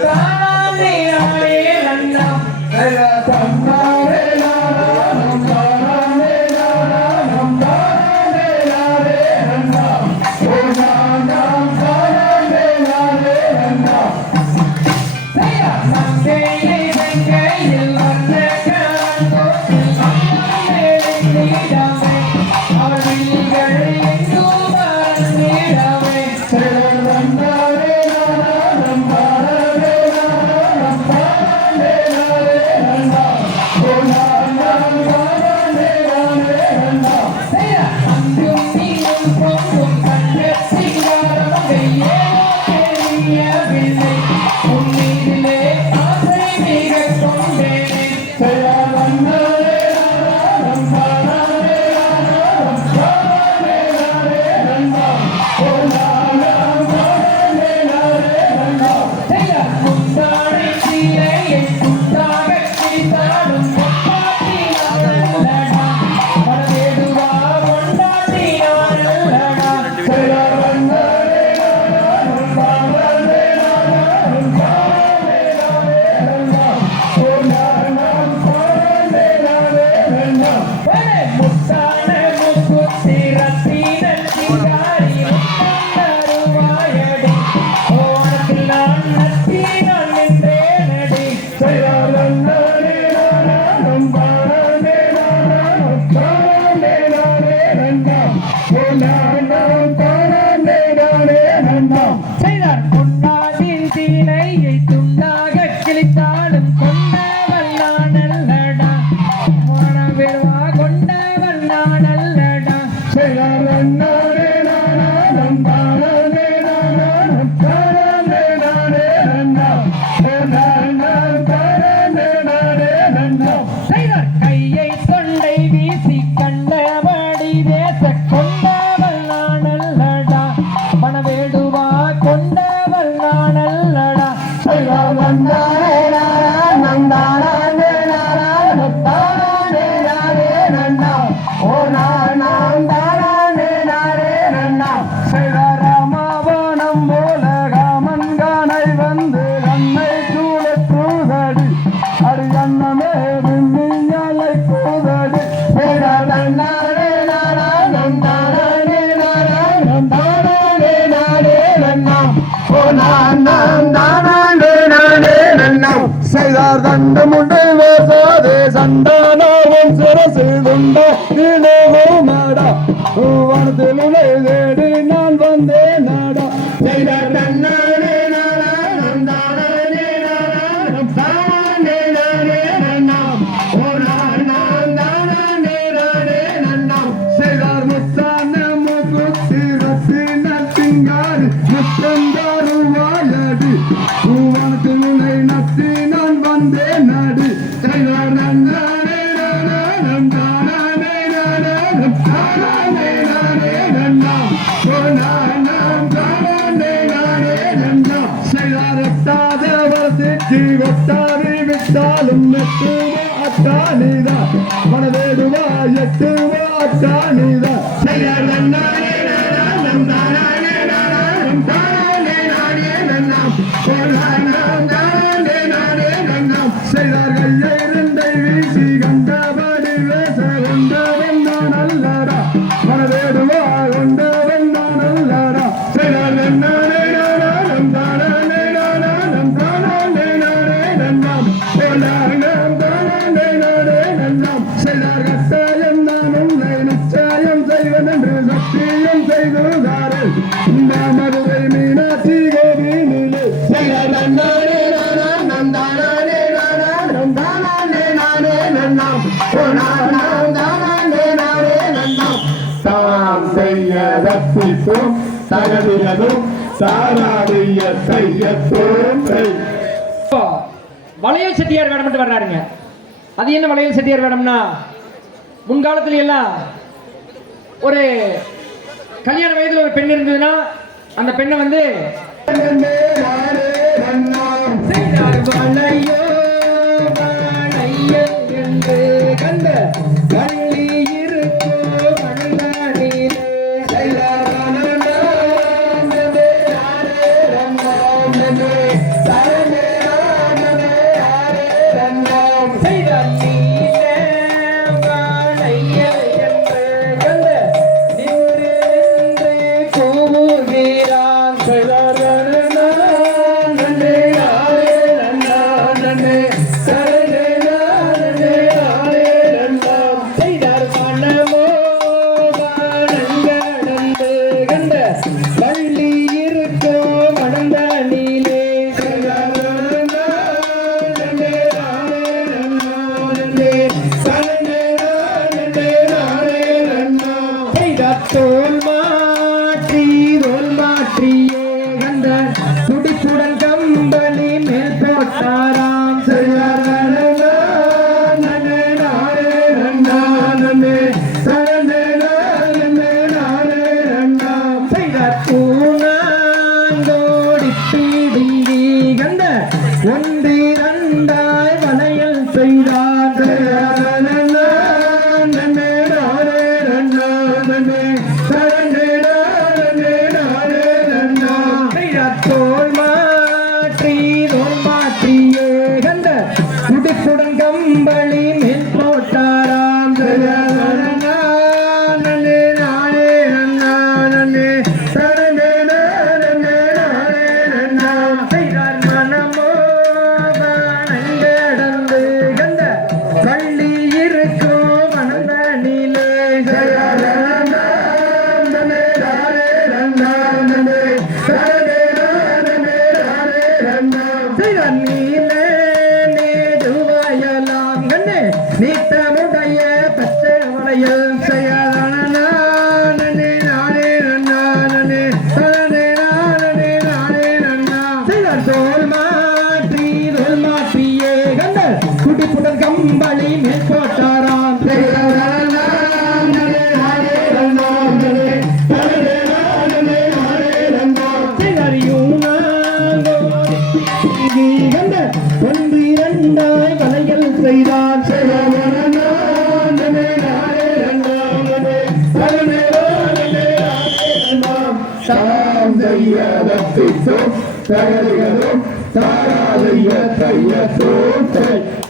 సంతానే నన్న సంతానే செய்தார் தண்டம் உண்டு வேசாதே சந்தானாவும் சிறசு உண்டு இளவோ மாடா வனத்தில் உழைதே எட்டுவா அத்தானிதா மனதேடுவா எட்டுவா அத்தானிதா செய்ய ரசிப்போம் தகதியதும் சாராதிய செய்ய தோன்றை வளையல் செட்டியார் வேடம்ட்டு வர்றாருங்க. அது என்ன வளையல் செட்டியார் வேடம்னா முன்காலத்துல எல்லாம் ஒரு கல்யாண வயதில் ஒரு பெண் இருந்ததுன்னா அந்த பெண்ணை வந்து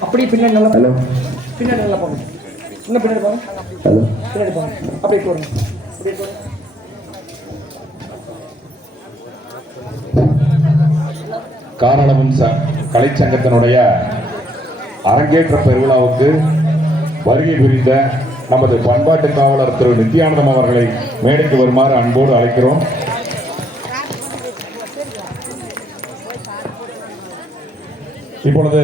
அப்படியே பின்னாடி நல்லா ஹலோ பின்னாடி நல்லா போங்க. இன்னும் பின்னாடி போங்க. ஹலோ பின்னாடி போங்க. அப்படியே போடுங்க. அப்படியே போடுங்க. காரணவம்ச கலைச்சங்கத்தினுடைய அரங்கேற்ற பெருவிழாவுக்கு வருகை புரிந்த நமது பண்பாட்டு காவலர் திரு நித்யானந்தம் அவர்களை மேடைக்கு வருமாறு அன்போடு அழைக்கிறோம். இப்பொழுது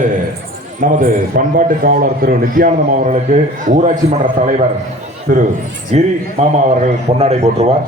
நமது பண்பாட்டு காவலர் திரு நித்யானந்தம் அவர்களுக்கு ஊராட்சி மன்ற தலைவர் திரு கிரி மாமா அவர்கள் பொன்னாடை போற்றுவார்.